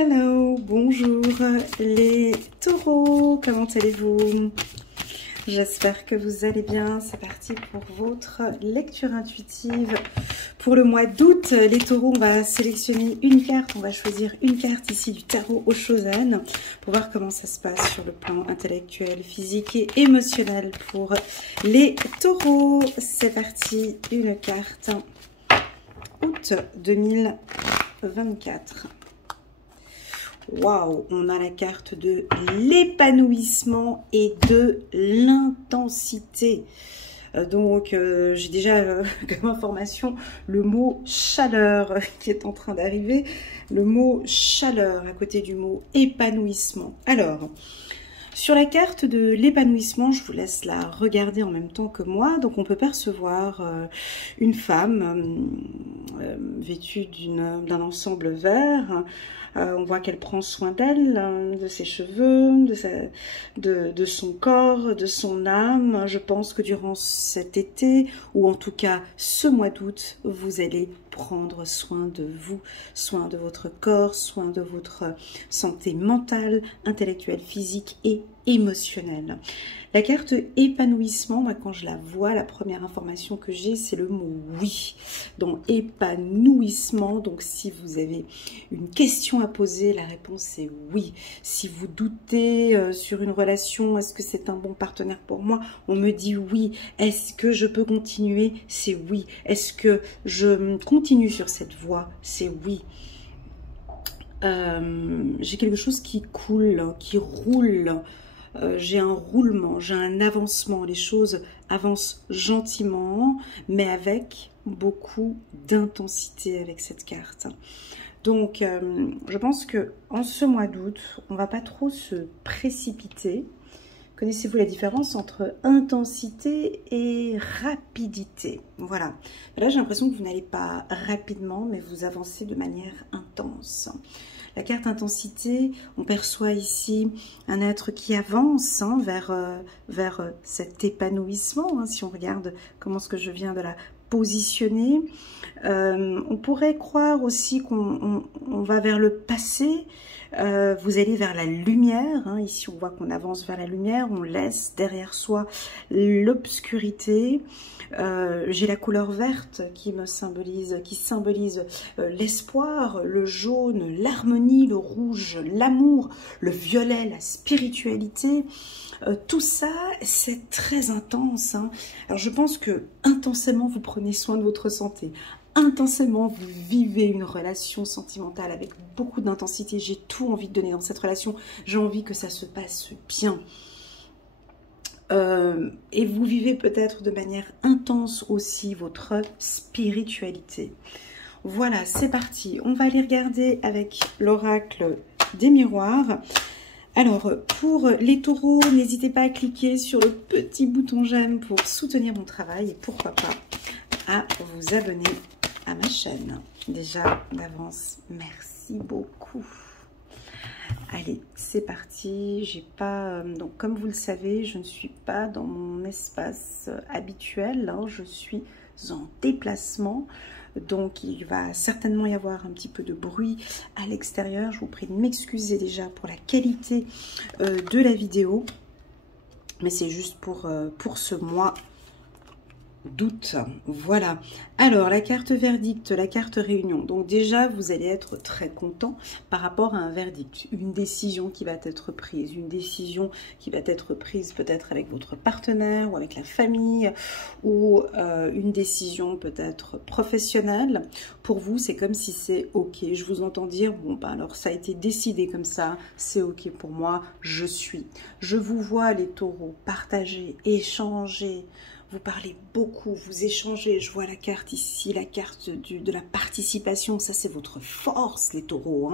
Hello, bonjour les taureaux, comment allez-vous? J'espère que vous allez bien. C'est parti pour votre lecture intuitive pour le mois d'août. Les taureaux, on va sélectionner une carte, on va choisir une carte ici du tarot Oshozen pour voir comment ça se passe sur le plan intellectuel, physique et émotionnel pour les taureaux. C'est parti, une carte août 2024. Waouh, on a la carte de l'épanouissement et de l'intensité. Donc, j'ai déjà comme information le mot chaleur qui est en train d'arriver. Le mot chaleur à côté du mot épanouissement. Alors, sur la carte de l'épanouissement, je vous laisse la regarder en même temps que moi. Donc, on peut percevoir une femme vêtue d'un ensemble vert. On voit qu'elle prend soin d'elle, de ses cheveux, de son corps, de son âme. Je pense que durant cet été, ou en tout cas ce mois d'août, vous allez prendre soin de vous, soin de votre corps, soin de votre santé mentale, intellectuelle, physique et émotionnelle. La carte épanouissement, moi, quand je la vois, la première information que j'ai, c'est le mot oui. Donc épanouissement, donc si vous avez une question à poser, la réponse est oui. Si vous doutez sur une relation, est-ce que c'est un bon partenaire pour moi? On me dit oui. Est-ce que je peux continuer? C'est oui. Est-ce que je continue sur cette voie? C'est oui. J'ai quelque chose qui coule, qui roule. J'ai un roulement, j'ai un avancement. Les choses avancent gentiment, mais avec beaucoup d'intensité avec cette carte. Donc, je pense que en ce mois d'août, on va pas trop se précipiter. Connaissez-vous la différence entre intensité et rapidité? Voilà. Là, j'ai l'impression que vous n'allez pas rapidement, mais vous avancez de manière intense. La carte intensité, on perçoit ici un être qui avance vers cet épanouissement. Si on regarde comment est-ce que je viens de la positionner. On pourrait croire aussi qu'on va vers le passé. Vous allez vers la lumière. Ici, on voit qu'on avance vers la lumière. On laisse derrière soi l'obscurité. J'ai la couleur verte qui symbolise l'espoir, le jaune, l'harmonie, le rouge, l'amour, le violet, la spiritualité. Tout ça, c'est très intense. Alors, je pense que intensément, vous prenez soin de votre santé. Intensément, vous vivez une relation sentimentale avec beaucoup d'intensité. J'ai tout envie de donner dans cette relation. J'ai envie que ça se passe bien. Et vous vivez peut-être de manière intense aussi votre spiritualité. Voilà, c'est parti. On va aller regarder avec l'oracle des miroirs. Alors, pour les taureaux, n'hésitez pas à cliquer sur le petit bouton j'aime pour soutenir mon travail et pourquoi pas à vous abonner à ma chaîne. Déjà d'avance, merci beaucoup. Allez, c'est parti. J'ai pas donc comme vous le savez, je ne suis pas dans mon espace habituel. Je suis en déplacement. Donc, il va certainement y avoir un petit peu de bruit à l'extérieur. Je vous prie de m'excuser déjà pour la qualité de la vidéo. Mais c'est juste pour ce mois d'août. Voilà. Alors, la carte verdict, la carte réunion. Donc déjà, vous allez être très content par rapport à un verdict. Une décision qui va être prise. Une décision qui va être prise peut-être avec votre partenaire ou avec la famille. Ou une décision peut-être professionnelle. Pour vous, c'est comme si c'est OK. Je vous entends dire, bon, ben alors ça a été décidé comme ça. C'est OK pour moi. Je suis. Je vous vois, les taureaux, partager, échanger. Vous parlez beaucoup, vous échangez. Je vois la carte ici, la carte de la participation. Ça, c'est votre force, les taureaux.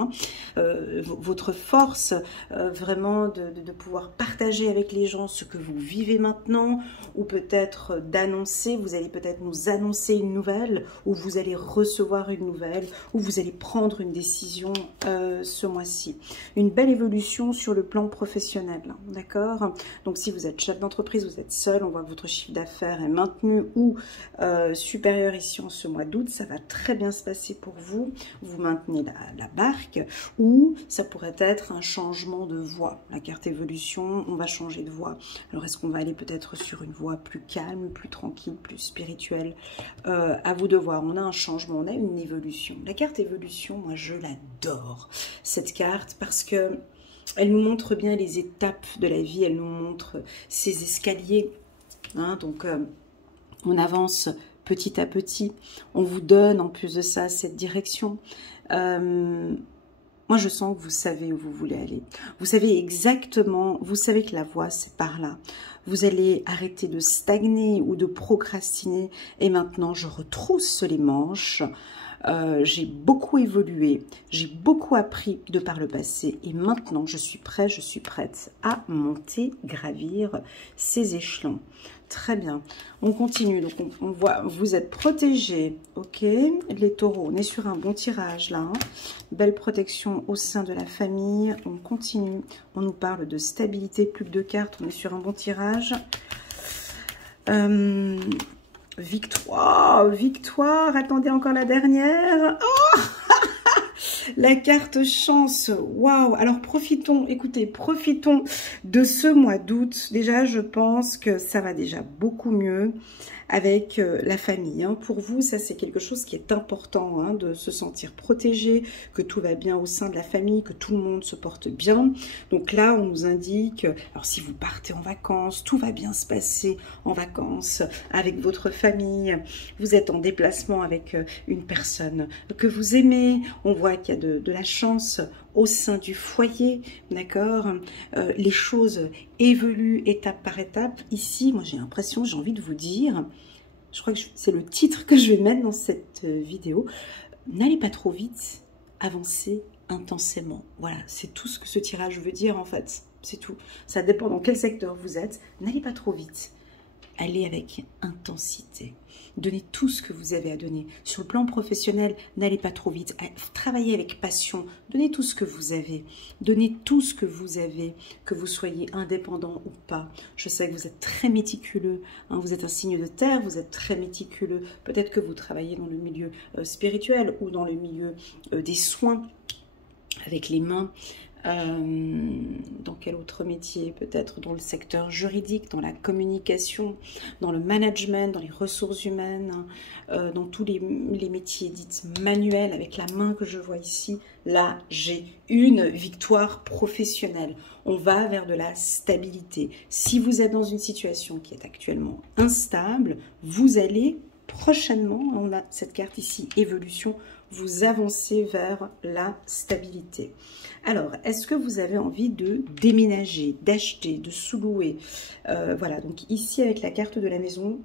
Votre force, vraiment, de pouvoir partager avec les gens ce que vous vivez maintenant. Ou peut-être d'annoncer, vous allez peut-être nous annoncer une nouvelle. Ou vous allez recevoir une nouvelle. Ou vous allez prendre une décision ce mois-ci. Une belle évolution sur le plan professionnel. D'accord? Donc, si vous êtes chef d'entreprise, vous êtes seul, on voit votre chiffre d'affaires. d'affaires est maintenu ou supérieur ici en ce mois d'août, ça va très bien se passer pour vous. Vous maintenez la barque, ou ça pourrait être un changement de voie. La carte évolution, on va changer de voie. Alors est-ce qu'on va aller peut-être sur une voie plus calme, plus tranquille, plus spirituelle? À vous de voir. On a un changement, on a une évolution. La carte évolution, moi je l'adore, cette carte, parce que elle nous montre bien les étapes de la vie, elle nous montre ces escaliers. Hein, donc, on avance petit à petit. On vous donne, en plus de ça, cette direction. Moi, je sens que vous savez où vous voulez aller. Vous savez exactement, vous savez que la voie, c'est par là. Vous allez arrêter de stagner ou de procrastiner. Et maintenant, je retrousse les manches. J'ai beaucoup évolué, j'ai beaucoup appris de par le passé et maintenant je suis prêt, je suis prête à monter, gravir ces échelons. Très bien, on continue, donc on voit, vous êtes protégés, ok, les taureaux, on est sur un bon tirage là, hein. Belle protection au sein de la famille, on continue, on nous parle de stabilité, plus que de cartes, on est sur un bon tirage. Victoire, victoire, attendez encore la dernière. Oh la carte chance, waouh. Alors profitons, écoutez, profitons de ce mois d'août. Déjà, je pense que ça va déjà beaucoup mieux avec la famille. Hein. Pour vous, ça c'est quelque chose qui est important, hein, de se sentir protégé, que tout va bien au sein de la famille, que tout le monde se porte bien. Donc là, on nous indique, alors si vous partez en vacances, tout va bien se passer en vacances avec votre famille. Vous êtes en déplacement avec une personne que vous aimez. On voit qu'il y a de la chance au sein du foyer, d'accord, les choses évoluent étape par étape. Ici, moi j'ai l'impression, j'ai envie de vous dire, je crois que c'est le titre que je vais mettre dans cette vidéo, n'allez pas trop vite, avancez intensément. Voilà, c'est tout ce que ce tirage veut dire en fait, c'est tout. Ça dépend dans quel secteur vous êtes, n'allez pas trop vite. Allez avec intensité. Donnez tout ce que vous avez à donner. Sur le plan professionnel, n'allez pas trop vite. Travaillez avec passion. Donnez tout ce que vous avez. Donnez tout ce que vous avez, que vous soyez indépendant ou pas. Je sais que vous êtes très méticuleux. Hein, vous êtes un signe de terre, vous êtes très méticuleux. Peut-être que vous travaillez dans le milieu spirituel ou dans le milieu des soins avec les mains. Dans quel autre métier? Peut-être dans le secteur juridique, dans la communication, dans le management, dans les ressources humaines, dans tous les métiers dits manuels avec la main que je vois ici. Là, j'ai une victoire professionnelle. On va vers de la stabilité. Si vous êtes dans une situation qui est actuellement instable, vous allez prochainement, on a cette carte ici, évolution, vous avancez vers la stabilité. Alors, est-ce que vous avez envie de déménager, d'acheter, de sous-louer? Voilà, donc ici avec la carte de la maison,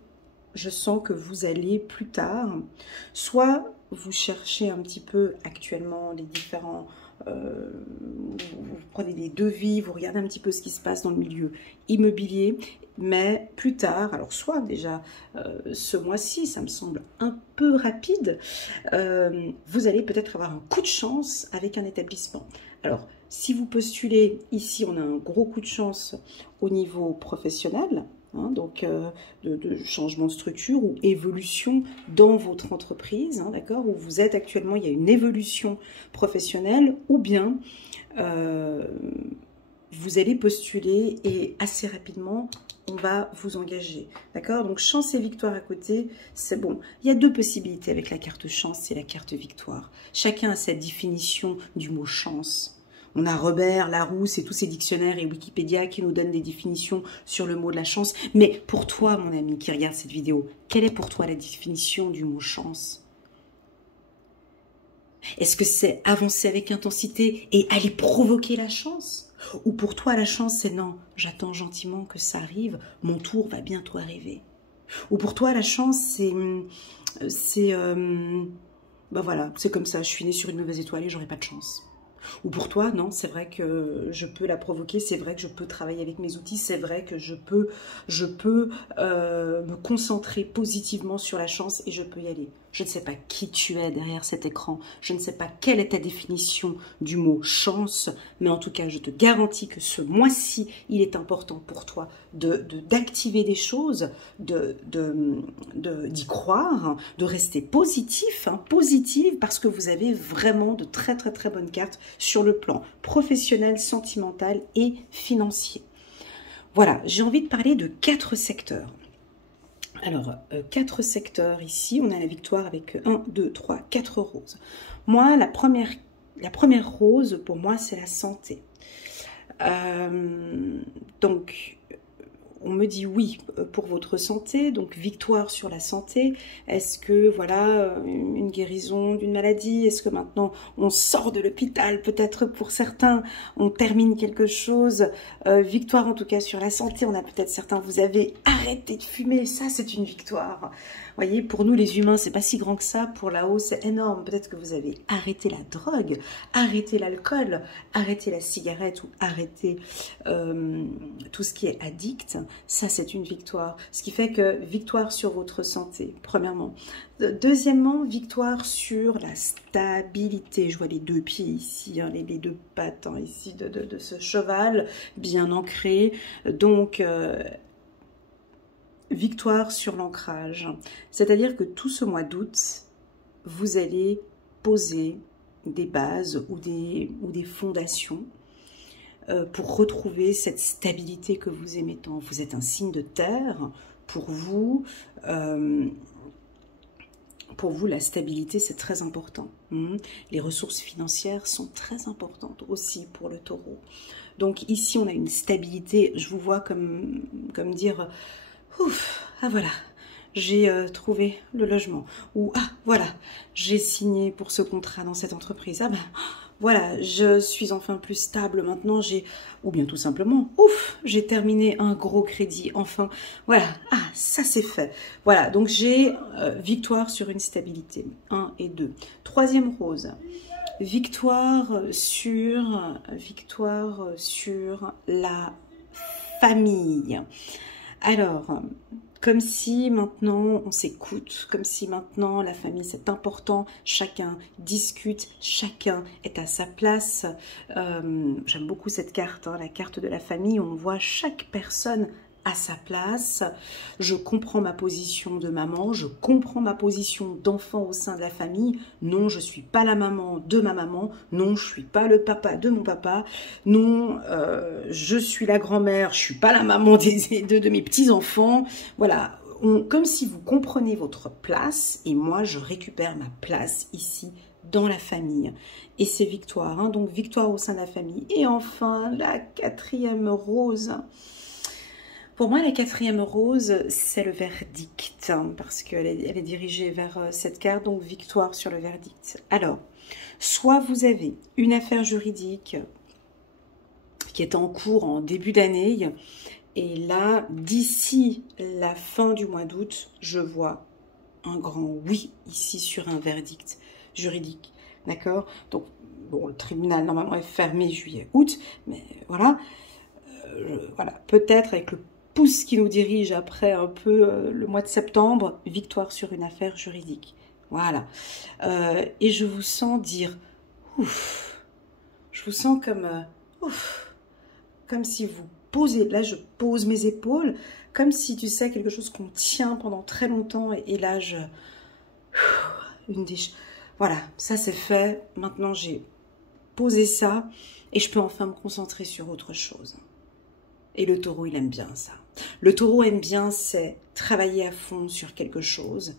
je sens que vous allez plus tard, soit vous cherchez un petit peu actuellement les différents... vous prenez des devis, vous regardez un petit peu ce qui se passe dans le milieu immobilier, mais plus tard, alors soit déjà ce mois-ci, ça me semble un peu rapide, vous allez peut-être avoir un coup de chance avec un établissement. Alors, si vous postulez, ici on a un gros coup de chance au niveau professionnel, hein, donc de changement de structure ou évolution dans votre entreprise, hein, d'accord, où vous êtes actuellement, il y a une évolution professionnelle, ou bien vous allez postuler et assez rapidement, on va vous engager, d'accord? Donc chance et victoire à côté, c'est bon. Il y a deux possibilités avec la carte chance et la carte victoire. Chacun a sa définition du mot chance. On a Robert, Larousse et tous ces dictionnaires et Wikipédia qui nous donnent des définitions sur le mot de la chance. Mais pour toi, mon ami qui regarde cette vidéo, quelle est pour toi la définition du mot chance? Est-ce que c'est avancer avec intensité et aller provoquer la chance? Ou pour toi, la chance, c'est non, j'attends gentiment que ça arrive, mon tour va bientôt arriver. Ou pour toi, la chance, ben voilà, c'est comme ça, je suis née sur une mauvaise étoile et j'aurai pas de chance. Ou pour toi, non, c'est vrai que je peux la provoquer, c'est vrai que je peux travailler avec mes outils, c'est vrai que je peux me concentrer positivement sur la chance et je peux y aller. Je ne sais pas qui tu es derrière cet écran. Je ne sais pas quelle est ta définition du mot chance. Mais en tout cas, je te garantis que ce mois-ci, il est important pour toi d'activer des choses, d'y croire, de rester positif, positive, parce que vous avez vraiment de très très très bonnes cartes sur le plan professionnel, sentimental et financier. Voilà, j'ai envie de parler de 4 secteurs. Alors, 4 secteurs ici, on a la victoire avec 1, 2, 3, 4 roses. Moi, la première rose, pour moi, c'est la santé. Donc, on me dit oui pour votre santé, donc victoire sur la santé. Est-ce que, voilà, une guérison d'une maladie? Est-ce que maintenant, on sort de l'hôpital? Peut-être pour certains, on termine quelque chose. Victoire en tout cas sur la santé. On a peut-être certains, vous avez arrêté de fumer. Ça, c'est une victoire. Vous voyez, pour nous les humains, c'est pas si grand que ça. Pour là-haut, c'est énorme. Peut-être que vous avez arrêté la drogue, arrêté l'alcool, arrêté la cigarette ou arrêté tout ce qui est addict. Ça, c'est une victoire. Ce qui fait que victoire sur votre santé, premièrement. Deuxièmement, victoire sur la stabilité. Je vois les 2 pieds ici, les 2 pattes ici de ce cheval, bien ancré. Donc, victoire sur l'ancrage. C'est-à-dire que tout ce mois d'août, vous allez poser des bases ou des fondations pour retrouver cette stabilité que vous aimez tant. Vous êtes un signe de terre. Pour vous, la stabilité, c'est très important. Les ressources financières sont très importantes aussi pour le taureau. Donc ici, on a une stabilité, je vous vois comme dire... Ouf, ah voilà, j'ai trouvé le logement. Ou ah voilà, j'ai signé pour ce contrat dans cette entreprise. Ah ben voilà, je suis enfin plus stable maintenant. Ou bien tout simplement, ouf, j'ai terminé un gros crédit. Enfin, voilà, ah ça c'est fait. Voilà, donc j'ai victoire sur une stabilité. 1 et 2. Troisième rose. Victoire sur la famille. Alors, comme si maintenant on s'écoute, comme si maintenant la famille c'est important, chacun discute, chacun est à sa place. J'aime beaucoup cette carte, la carte de la famille, on voit chaque personne à sa place. Je comprends ma position de maman, je comprends ma position d'enfant au sein de la famille. Non, je ne suis pas la maman de ma maman. Non, je ne suis pas le papa de mon papa. Non, je suis la grand-mère, je ne suis pas la maman de mes petits-enfants. Voilà, comme si vous comprenez votre place et moi, je récupère ma place ici dans la famille. Et c'est victoire, donc victoire au sein de la famille. Et enfin, la 4e rose. Pour moi, la 4e rose, c'est le verdict, parce qu'elle est dirigée vers cette carte, donc victoire sur le verdict. Alors, soit vous avez une affaire juridique qui est en cours en début d'année, et là, d'ici la fin du mois d'août, je vois un grand oui ici sur un verdict juridique, d'accord? Donc, bon, le tribunal normalement est fermé juillet-août, mais voilà, voilà, peut-être avec le pouce qui nous dirige après un peu le mois de septembre, victoire sur une affaire juridique. Voilà. Et je vous sens dire ouf. Je vous sens comme ouf. Comme si vous posez, là je pose mes épaules, comme si tu sais quelque chose qu'on tient pendant très longtemps et là voilà, ça c'est fait. Maintenant j'ai posé ça et je peux enfin me concentrer sur autre chose. Et le taureau, il aime bien ça. Le taureau aime bien, c'est travailler à fond sur quelque chose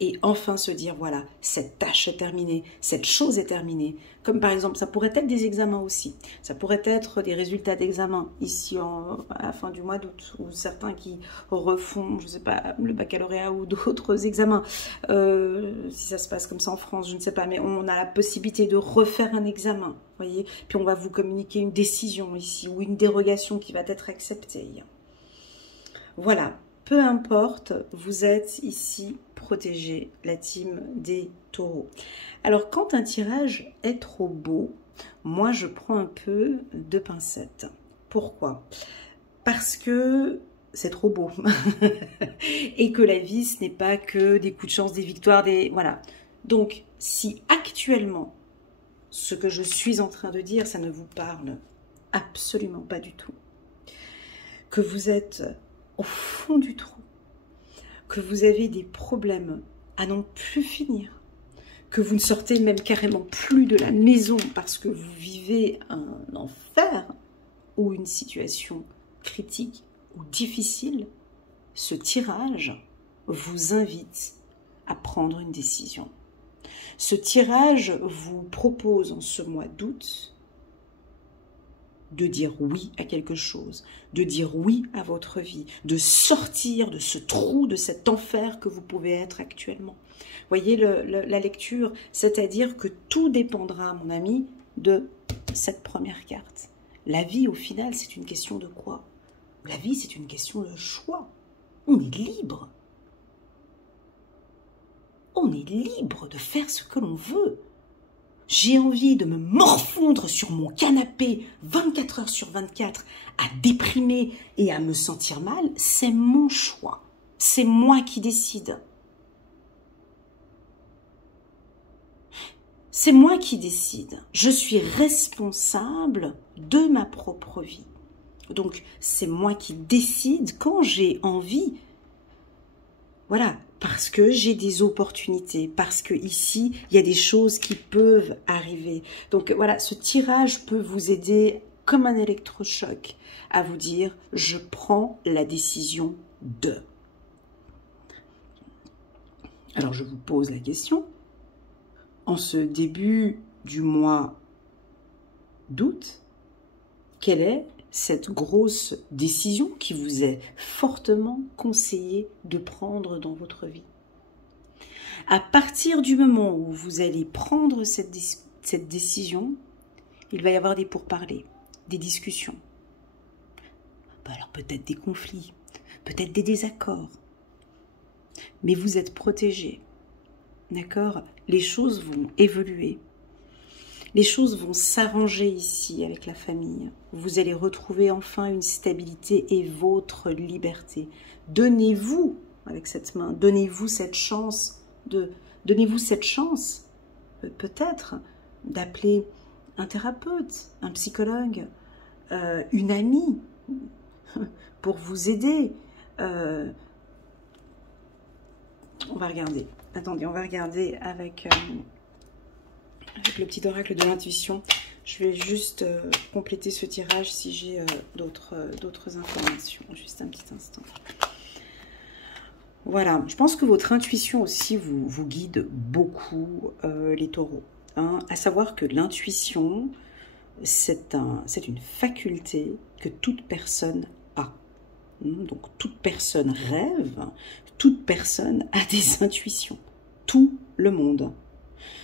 et enfin se dire, voilà, cette tâche est terminée, cette chose est terminée. Comme par exemple, ça pourrait être des examens aussi. Ça pourrait être des résultats d'examen ici à la fin du mois d'août, ou certains qui refont, je ne sais pas, le baccalauréat ou d'autres examens. Si ça se passe comme ça en France, je ne sais pas, mais on a la possibilité de refaire un examen, voyez. Puis on va vous communiquer une décision ici, ou une dérogation qui va être acceptée. Voilà. Peu importe, vous êtes ici protégé, la team des taureaux. Alors, quand un tirage est trop beau, moi, je prends un peu de pincettes. Pourquoi? Parce que c'est trop beau. Et que la vie, ce n'est pas que des coups de chance, des victoires, des... Voilà. Donc, si actuellement, ce que je suis en train de dire, ça ne vous parle absolument pas du tout, que vous êtes au fond du trou, que vous avez des problèmes à n'en plus finir, que vous ne sortez même carrément plus de la maison parce que vous vivez un enfer ou une situation critique ou difficile, ce tirage vous invite à prendre une décision. Ce tirage vous propose en ce mois d'août de dire oui à quelque chose, de dire oui à votre vie, de sortir de ce trou, de cet enfer que vous pouvez être actuellement. Voyez la lecture, c'est-à-dire que tout dépendra, mon ami, de cette première carte. La vie, au final, c'est une question de quoi? La vie, c'est une question de choix. On est libre. On est libre de faire ce que l'on veut. J'ai envie de me morfondre sur mon canapé 24 heures sur 24 à déprimer et à me sentir mal, c'est mon choix. C'est moi qui décide. C'est moi qui décide. Je suis responsable de ma propre vie. Donc, c'est moi qui décide quand j'ai envie. Voilà. Parce que j'ai des opportunités, parce que ici, il y a des choses qui peuvent arriver. Donc voilà, ce tirage peut vous aider comme un électrochoc à vous dire « je prends la décision de ». Alors je vous pose la question, en ce début du mois d'août, quelle est cette grosse décision qui vous est fortement conseillée de prendre dans votre vie? À partir du moment où vous allez prendre cette décision, il va y avoir des pourparlers, des discussions. Alors peut-être des conflits, peut-être des désaccords. Mais vous êtes protégé, d'accord? Les choses vont évoluer. Les choses vont s'arranger ici avec la famille. Vous allez retrouver enfin une stabilité et votre liberté. Donnez-vous, avec cette main, donnez-vous cette chance, peut-être, d'appeler un thérapeute, un psychologue, une amie, pour vous aider. On va regarder. Attendez, on va regarder avec le petit oracle de l'intuition. Je vais juste compléter ce tirage si j'ai d'autres informations. Juste un petit instant. Voilà, je pense que votre intuition aussi vous guide beaucoup, les taureaux. Hein, à savoir que l'intuition, c'est une faculté que toute personne a. Donc toute personne rêve, toute personne a des intuitions. Tout le monde.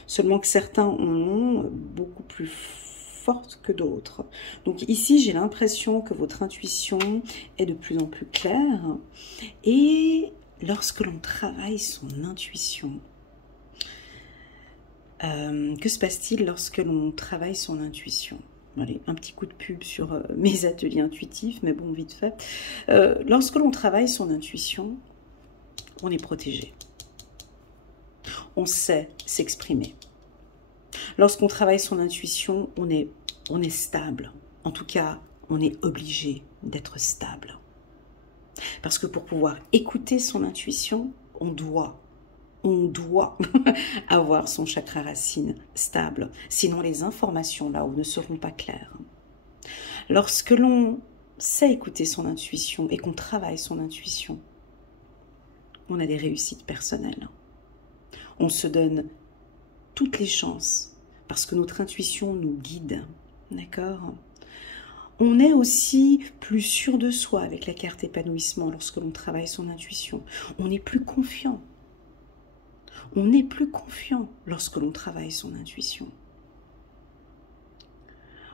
Seulement que certains en ont beaucoup plus fortes que d'autres. Donc ici, j'ai l'impression que votre intuition est de plus en plus claire. Et lorsque l'on travaille son intuition, que se passe-t-il lorsque l'on travaille son intuition? Allez, un petit coup de pub sur mes ateliers intuitifs, mais bon, vite fait. Lorsque l'on travaille son intuition, on est protégé. On sait s'exprimer. Lorsqu'on travaille son intuition, on est stable. En tout cas, on est obligé d'être stable. Parce que pour pouvoir écouter son intuition, on doit avoir son chakra racine stable. Sinon, les informations là-haut ne seront pas claires. Lorsque l'on sait écouter son intuition et qu'on travaille son intuition, on a des réussites personnelles. On se donne toutes les chances parce que notre intuition nous guide, d'accord? On est aussi plus sûr de soi avec la carte épanouissement lorsque l'on travaille son intuition. On est plus confiant. On est plus confiant lorsque l'on travaille son intuition.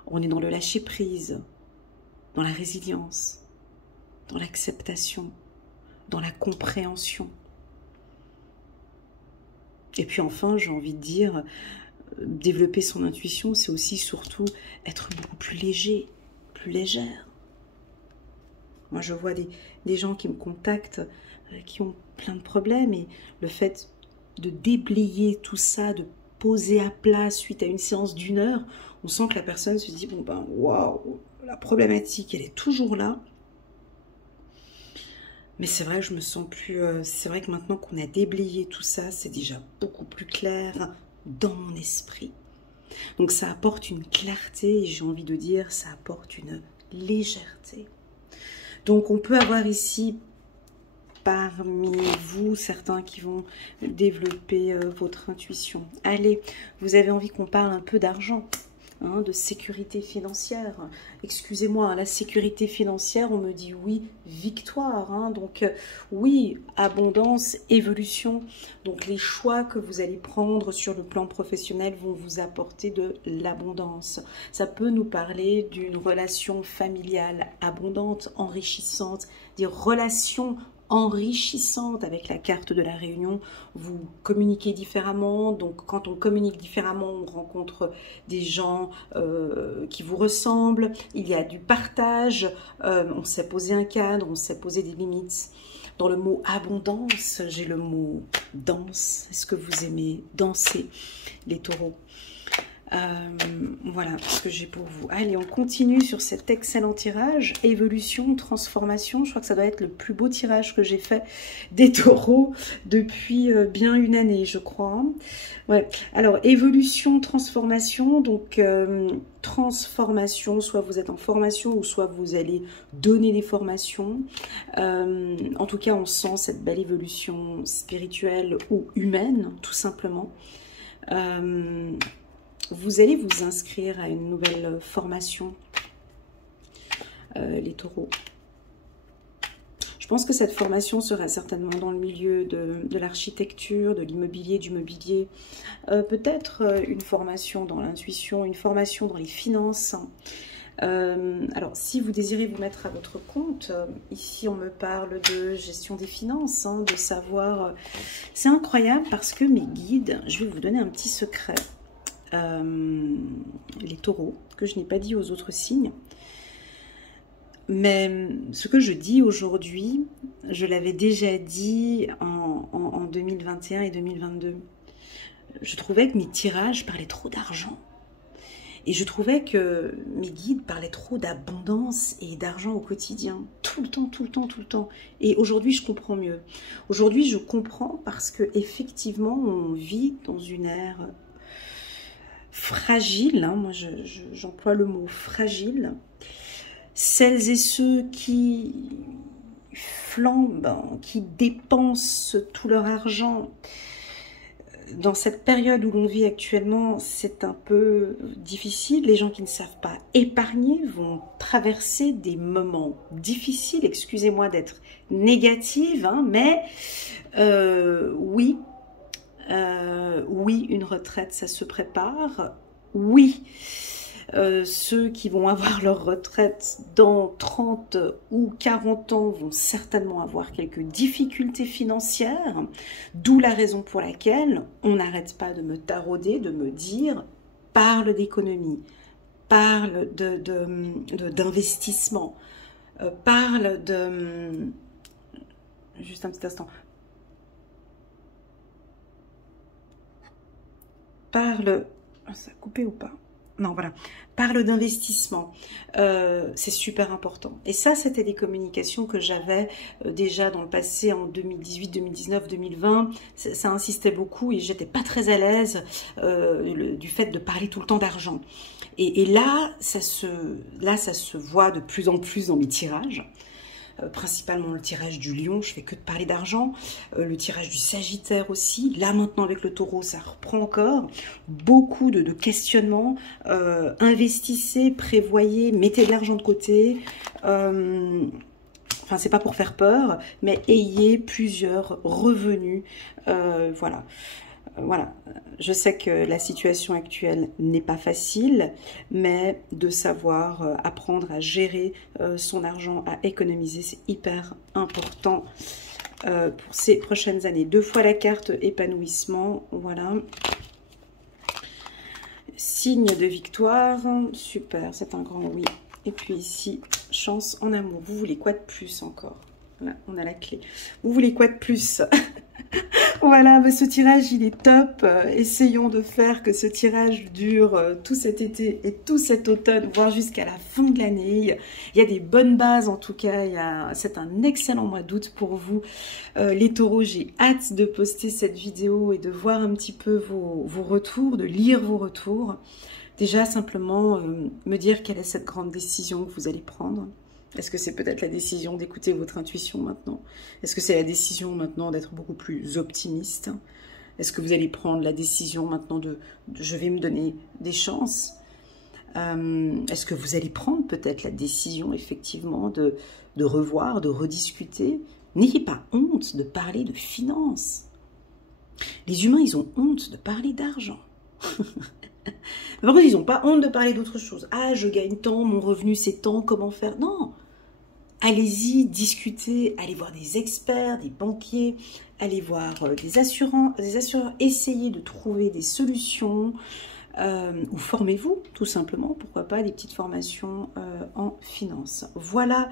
On est dans le lâcher-prise, dans la résilience, dans l'acceptation, dans la compréhension. Et puis enfin, j'ai envie de dire, développer son intuition, c'est aussi surtout être beaucoup plus léger, plus légère. Moi, je vois des gens qui me contactent, qui ont plein de problèmes, et le fait de déblayer tout ça, de poser à plat suite à une séance d'1 heure, on sent que la personne se dit, bon ben, waouh, la problématique, elle est toujours là. Mais c'est vrai que je me sens plus... c'est vrai que maintenant qu'on a déblayé tout ça, c'est déjà beaucoup plus clair dans mon esprit. Donc ça apporte une clarté, et j'ai envie de dire, ça apporte une légèreté. Donc on peut avoir ici, parmi vous, certains qui vont développer votre intuition. Allez, vous avez envie qu'on parle un peu d'argent, hein, de sécurité financière. Excusez-moi, la sécurité financière, on me dit oui, victoire. Hein, donc oui, abondance, évolution. Donc les choix que vous allez prendre sur le plan professionnel vont vous apporter de l'abondance. Ça peut nous parler d'une relation familiale abondante, enrichissante, des relations enrichissante avec la carte de la réunion. Vous communiquez différemment, donc quand on communique différemment, on rencontre des gens qui vous ressemblent, il y a du partage, on sait poser un cadre, on sait poser des limites. Dans le mot abondance, j'ai le mot danse. Est-ce que vous aimez danser, les taureaux? Voilà ce que j'ai pour vous. Allez, on continue sur cet excellent tirage. Évolution, transformation. Je crois que ça doit être le plus beau tirage que j'ai fait des taureaux depuis bien 1 année, je crois. Ouais. Alors, évolution, transformation. Donc, transformation, soit vous êtes en formation ou soit vous allez donner des formations. En tout cas, on sent cette belle évolution spirituelle ou humaine, tout simplement. Vous allez vous inscrire à une nouvelle formation, les taureaux. Je pense que cette formation sera certainement dans le milieu de l'architecture, de l'immobilier, du mobilier. Peut-être une formation dans l'intuition, une formation dans les finances. Alors, si vous désirez vous mettre à votre compte, ici on me parle de gestion des finances, hein, de savoir... C'est incroyable parce que mes guides, je vais vous donner un petit secret. Les taureaux, que je n'ai pas dit aux autres signes. Mais ce que je dis aujourd'hui, je l'avais déjà dit en 2021 et 2022. Je trouvais que mes tirages parlaient trop d'argent. Et je trouvais que mes guides parlaient trop d'abondance et d'argent au quotidien. Tout le temps, tout le temps, tout le temps. Et aujourd'hui, je comprends mieux. Aujourd'hui, je comprends parce que effectivement, on vit dans une ère fragile, hein, moi j'emploie le mot fragile. Celles et ceux qui flambent, qui dépensent tout leur argent, dans cette période où l'on vit actuellement, c'est un peu difficile. Les gens qui ne savent pas épargner vont traverser des moments difficiles. Excusez-moi d'être négative, hein, mais oui. Oui, une retraite, ça se prépare. Oui, ceux qui vont avoir leur retraite dans 30 ou 40 ans vont certainement avoir quelques difficultés financières, d'où la raison pour laquelle on n'arrête pas de me tarauder, de me dire « parle d'économie, parle d'investissement, parle de... » Juste un petit instant. Parle... Ça a coupé ou pas? Non, voilà. Parle d'investissement. C'est super important. Et ça, c'était des communications que j'avais déjà dans le passé, en 2018, 2019, 2020. Ça insistait beaucoup et j'étais pas très à l'aise du fait de parler tout le temps d'argent. Et là, ça se voit de plus en plus dans mes tirages. Principalement le tirage du lion, je fais que de parler d'argent, le tirage du sagittaire aussi, là maintenant avec le taureau ça reprend encore, beaucoup de questionnements, investissez, prévoyez, mettez de l'argent de côté, enfin c'est pas pour faire peur, mais ayez plusieurs revenus, voilà. Voilà, je sais que la situation actuelle n'est pas facile, mais de savoir apprendre à gérer son argent, à économiser, c'est hyper important pour ces prochaines années. 2 fois la carte épanouissement, voilà. Signe de victoire, super, c'est un grand oui. Et puis ici, chance en amour. Vous voulez quoi de plus encore? Là, on a la clé. Vous voulez quoi de plus? Voilà, mais ce tirage, il est top. Essayons de faire que ce tirage dure tout cet été et tout cet automne, voire jusqu'à la fin de l'année. Il y a des bonnes bases, en tout cas. C'est un excellent mois d'août pour vous. Les taureaux, j'ai hâte de poster cette vidéo et de voir un petit peu vos retours, de lire vos retours. Déjà, simplement, me dire quelle est cette grande décision que vous allez prendre. Est-ce que c'est peut-être la décision d'écouter votre intuition maintenant? Est-ce que c'est la décision maintenant d'être beaucoup plus optimiste? Est-ce que vous allez prendre la décision maintenant de je vais me donner des chances? Est-ce que vous allez prendre peut-être la décision effectivement de revoir, de rediscuter? N'ayez pas honte de parler de finances. Les humains, ils ont honte de parler d'argent. Par contre, ils n'ont pas honte de parler d'autre chose. Ah, je gagne tant, mon revenu c'est tant, comment faire? Non. Allez-y, discutez, allez voir des experts, des banquiers, allez voir des assureurs, essayez de trouver des solutions ou formez-vous tout simplement, pourquoi pas des petites formations en finance. Voilà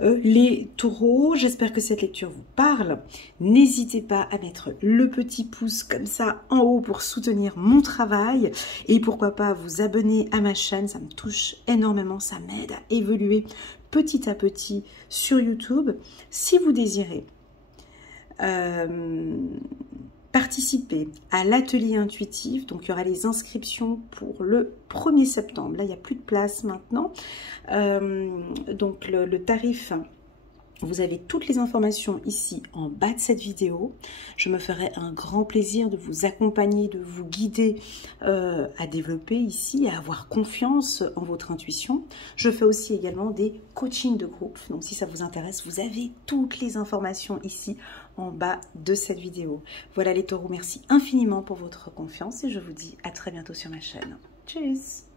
les taureaux, j'espère que cette lecture vous parle. N'hésitez pas à mettre le petit pouce comme ça en haut pour soutenir mon travail et pourquoi pas vous abonner à ma chaîne, ça me touche énormément, ça m'aide à évoluer petit à petit sur YouTube. Si vous désirez participer à l'atelier intuitif, donc il y aura les inscriptions pour le 1er septembre. Là, il n'y a plus de place maintenant. Donc le tarif, vous avez toutes les informations ici en bas de cette vidéo. Je me ferai un grand plaisir de vous accompagner, de vous guider à développer ici, à avoir confiance en votre intuition. Je fais aussi également des coachings de groupe. Donc si ça vous intéresse, vous avez toutes les informations ici en bas de cette vidéo. Voilà les taureaux, merci infiniment pour votre confiance et je vous dis à très bientôt sur ma chaîne. Tchuss!